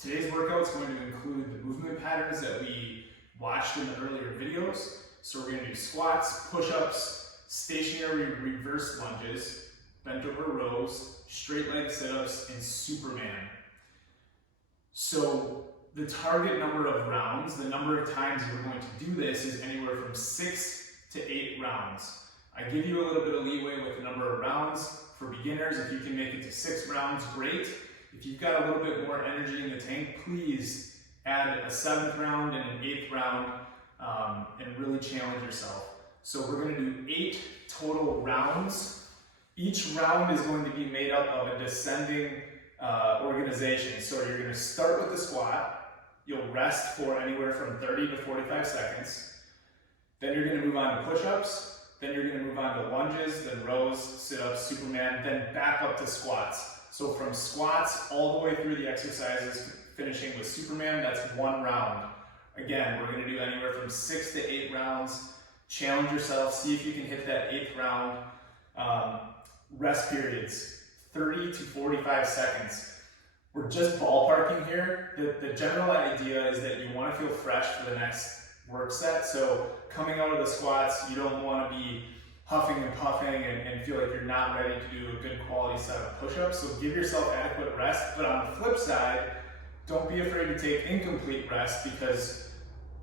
Today's workout is going to include the movement patterns that we watched in the earlier videos. So we're going to do squats, push-ups, stationary reverse lunges, bent over rows, straight leg sit-ups, and Superman. So the target number of rounds, the number of times you're going to do this, is anywhere from 6 to 8 rounds. I give you a little bit of leeway with the number of rounds. For beginners, if you can make it to 6 rounds, great. If you've got a little bit more energy in the tank, please add a 7th round and an 8th round and really challenge yourself. So we're going to do 8 total rounds. Each round is going to be made up of a descending organization. So you're going to start with the squat. You'll rest for anywhere from 30 to 45 seconds. Then you're going to move on to push-ups. Then you're going to move on to lunges, then rows, sit-ups, Superman, then back up to squats. So from squats all the way through the exercises, finishing with Superman, that's 1 round. Again, we're going to do anywhere from 6 to 8 rounds. Challenge yourself, see if you can hit that 8th round. Rest periods, 30 to 45 seconds. We're just ballparking here. The general idea is that you want to feel fresh for the next work set. So coming out of the squats, you don't want to be huffing and puffing and feel like you're not ready to do a good quality set of push-ups. So give yourself adequate rest. But on the flip side, don't be afraid to take incomplete rest, because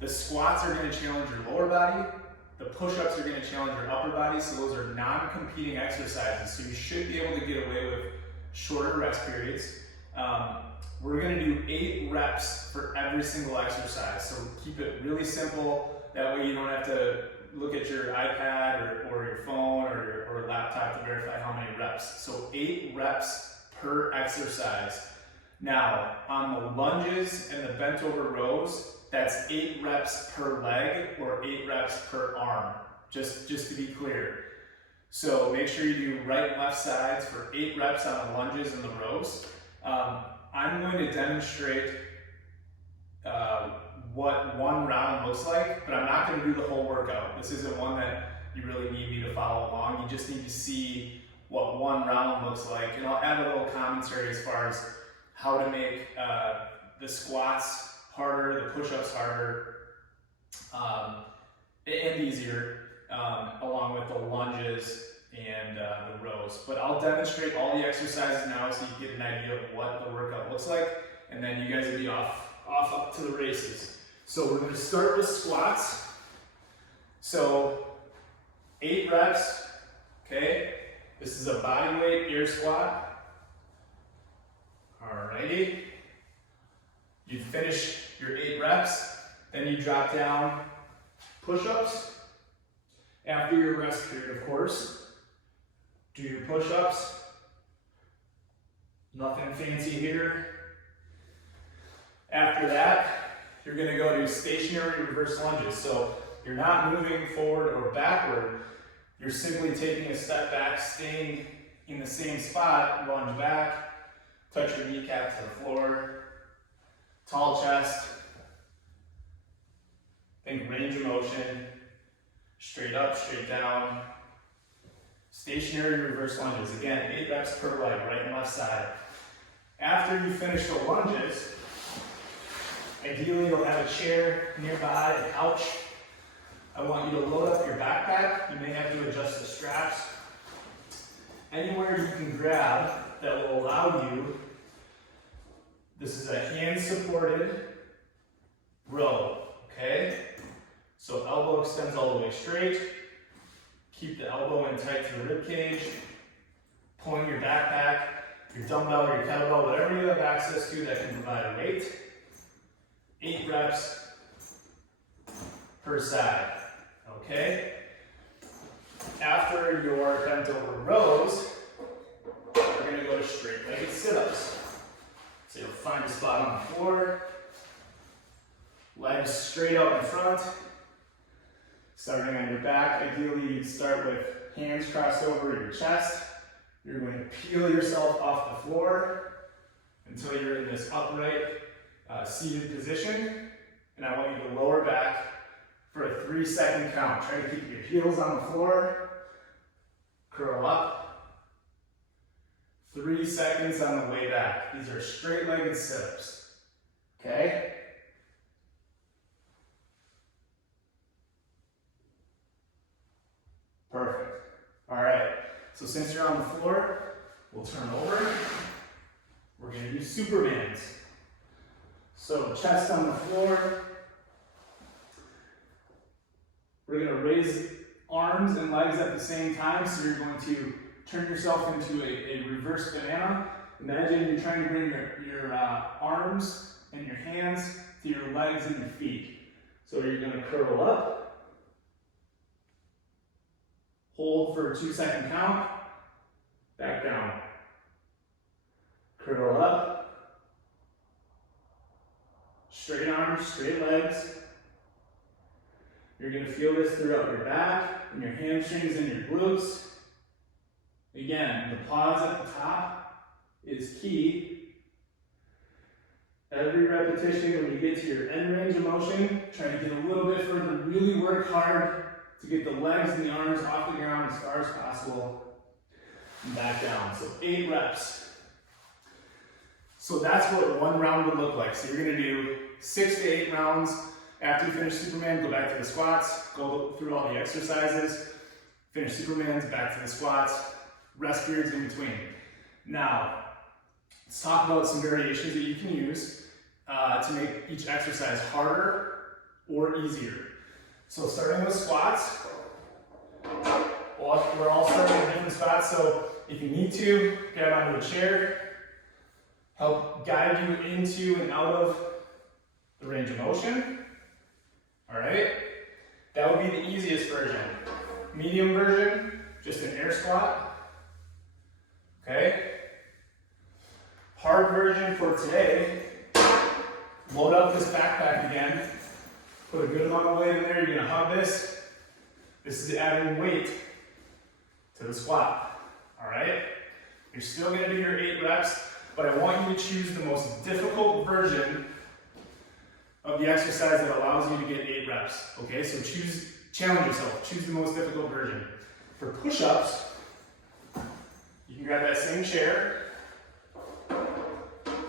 the squats are going to challenge your lower body. The push-ups are going to challenge your upper body. So those are non-competing exercises. So you should be able to get away with shorter rest periods. We're going to do 8 reps for every single exercise. So keep it really simple. That way you don't have to look at your iPad or your phone or laptop to verify how many reps. So 8 reps per exercise. Now, on the lunges and the bent over rows, that's 8 reps per leg or 8 reps per arm, just to be clear. So make sure you do right and left sides for 8 reps on the lunges and the rows. I'm going to demonstrate what 1 round looks like, but I'm not going to do the whole workout. This isn't one that you really need me to follow along. You just need to see what 1 round looks like, and I'll add a little commentary as far as how to make the squats harder, the push-ups harder, and easier, along with the lunges and the rows. But I'll demonstrate all the exercises now so you get an idea of what the workout looks like, and then you guys will be off up to the races. So we're going to start with squats. So 8 reps, okay? This is a body weight air squat. Alrighty. You finish your 8 reps, then you drop down push-ups. After your rest period, of course. Do your push-ups. Nothing fancy here. After that, you're going to go to stationary reverse lunges. So you're not moving forward or backward. You're simply taking a step back, staying in the same spot, lunge back, touch your kneecap to the floor, tall chest, think range of motion, straight up, straight down. Stationary reverse lunges. Again, 8 reps per leg, right and left side. After you finish the lunges, ideally you'll have a chair nearby, a couch. I want you to load up your backpack. You may have to adjust the straps. Anywhere you can grab that will allow you. This is a hand-supported row, okay? So elbow extends all the way straight. Keep the elbow in tight to the rib cage. Pulling your backpack, your dumbbell or your kettlebell, whatever you have access to that can provide weight. 8 reps per side, okay? After your bent over rows, we're going to go to straight-legged sit-ups. So you'll find a spot on the floor, legs straight out in front, starting on your back. Ideally, you'd start with hands crossed over your chest. You're going to peel yourself off the floor until you're in this upright, seated position. And I want you to lower back for a 3-second count. Try to keep your heels on the floor. Curl up. 3 seconds on the way back. These are straight-legged sit-ups. Okay? Perfect. All right, so since you're on the floor, we'll turn over. We're gonna do Supermans. So chest on the floor. We're gonna raise arms and legs at the same time, so you're going to turn yourself into a reverse banana. Imagine you're trying to bring your arms and your hands to your legs and your feet. So you're gonna curl up, hold for a 2-second count, back down. Curl up, straight arms, straight legs. You're gonna feel this throughout your back and your hamstrings and your glutes. Again, the pause at the top is key. Every repetition, when you get to your end range of motion, try to get a little bit further. Really work hard to get the legs and the arms off the ground as far as possible. And back down. So 8 reps. So that's what one round would look like. So you're gonna do 6 to 8 rounds. After you finish Superman, go back to the squats, go through all the exercises, finish Supermans, back to the squats, rest periods in between. Now, let's talk about some variations that you can use to make each exercise harder or easier. So starting with squats, well, we're all starting in different spots, so if you need to, get onto a chair, help guide you into and out of the range of motion. All right, that would be the easiest version. Medium version, just an air squat. Okay. Hard version for today, load up this backpack again. Put a good amount of weight in there. You're gonna hug this. This is adding weight to the squat. All right. You're still gonna do your 8 reps, but I want you to choose the most difficult version of the exercise that allows you to get 8 reps. Okay, so challenge yourself. Choose the most difficult version. For push-ups, you can grab that same chair.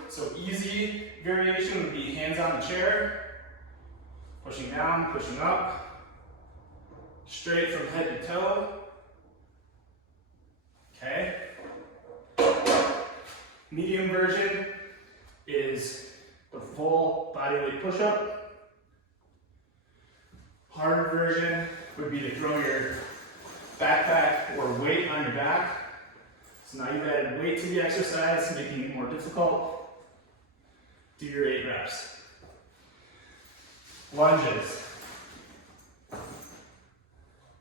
So easy variation would be hands on the chair, pushing down, pushing up, straight from head to toe. Okay. Medium version is the full body weight push-up. Hard version would be to throw your backpack or weight on your back. So now you've added weight to the exercise, making it more difficult. Do your 8 reps. Lunges.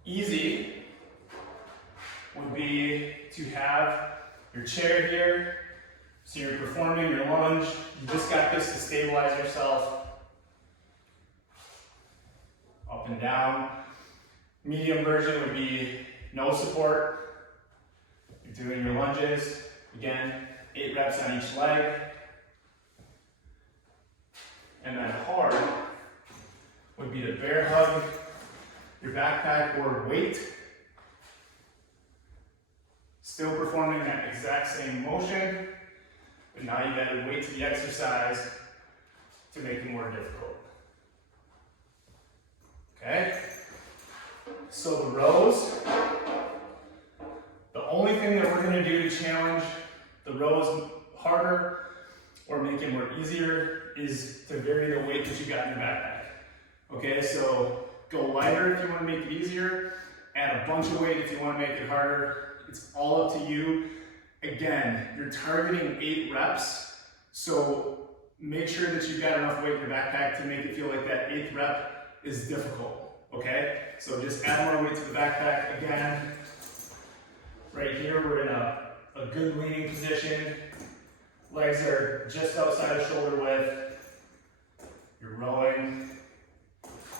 Easy would be to have your chair here. So you're performing your lunge. You just got this to stabilize yourself. Up and down. Medium version would be no support. You're doing your lunges. Again, 8 reps on each leg. And then hard would be to bear hug your backpack or weight. Still performing that exact same motion, but now you've added weight to the exercise to make it more difficult. Okay? So the rows, the only thing that we're gonna do to challenge the rows harder or make it more easier is to vary the weight that you got in your backpack. Okay, so go lighter if you want to make it easier, add a bunch of weight if you want to make it harder. It's all up to you. Again, you're targeting 8 reps, so make sure that you've got enough weight in your backpack to make it feel like that 8th rep is difficult. Okay, so just add more weight to the backpack. Again, right here we're in a good leaning position. Legs are just outside of shoulder width. You're rowing.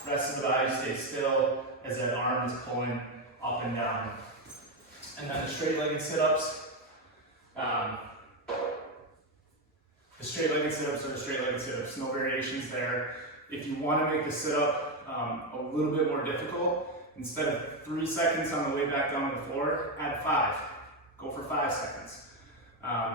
Rest of the body stays still as that arm is pulling up and down. And then the straight-legged sit-ups. The straight-legged sit-ups are the straight-legged sit-ups. No variations there. If you want to make the sit-up a little bit more difficult, instead of 3 seconds on the way back down to the floor, add 5. Go for 5 seconds.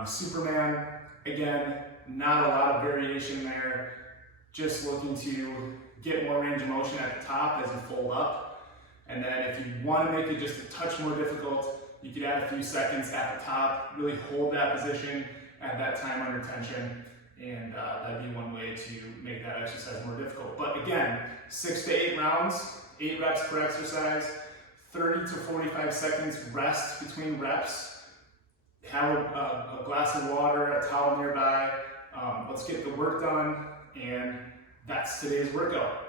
Superman, again, not a lot of variation there. just looking to get more range of motion at the top as you fold up. And then if you want to make it just a touch more difficult, you could add a few seconds at the top, really hold that position at that time under tension, and that'd be one way to make that exercise more difficult. But again, 6 to 8 rounds, 8 reps per exercise, 30 to 45 seconds rest between reps. Have a glass of water, a towel nearby. Let's get the work done, and that's today's workout.